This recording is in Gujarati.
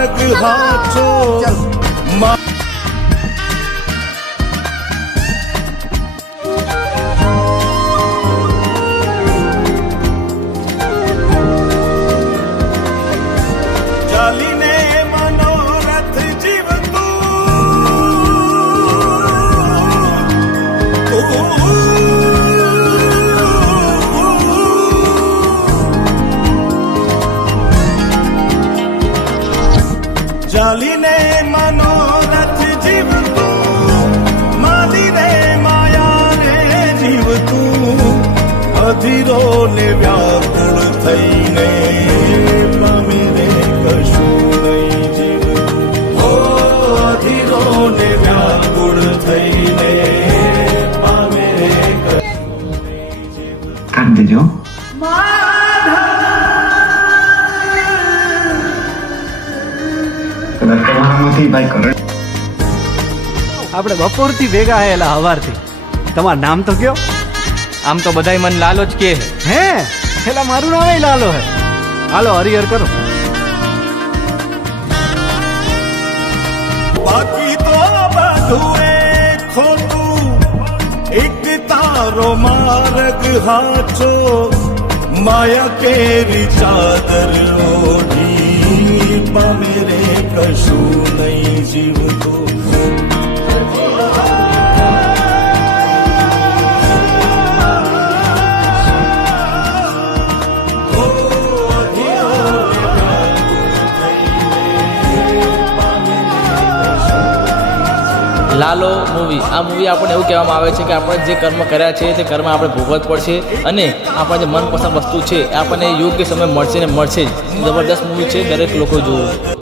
માર્ગ હાચો ચાલીને મનોરથ ચાલીને મનોરથ જીવતું માલીને માયા રે જીવતું અધીરો ને વ્યાકુળ થઈને પામે રે કશું નહીં જીવતું હો અધીરો ને વ્યાકુળ થઈને પામે રે કશું નહીં જીવતું કાઢ દેજો આપણે બપોરથી ભેગા આયેલા હવારથી. તમારું નામ તો કયો? આમ તો બધાય મન લાલો જ કે હે પેલા મારું નામ લાલો હે. હાલો હરિહર કરો. બાકી તો બધું એ ખોટું એક તારો માર્ગ હાચો માયા કેરી ચાદર ઓઢી પામે રે કશું નહીં જીવતું લાલો મૂવી. આ મૂવી આપણને એવું કહેવામાં આવે છે કે આપણે જે કર્મ કર્યા છે તે કર્મ આપણે ભોગવત પડશે અને આપણે જે મનપસંદ વસ્તુ છે એ આપણને યોગ્ય સમય મળશે ને મળશે જ. જબરદસ્ત મૂવી છે, દરેક લોકો જોવો.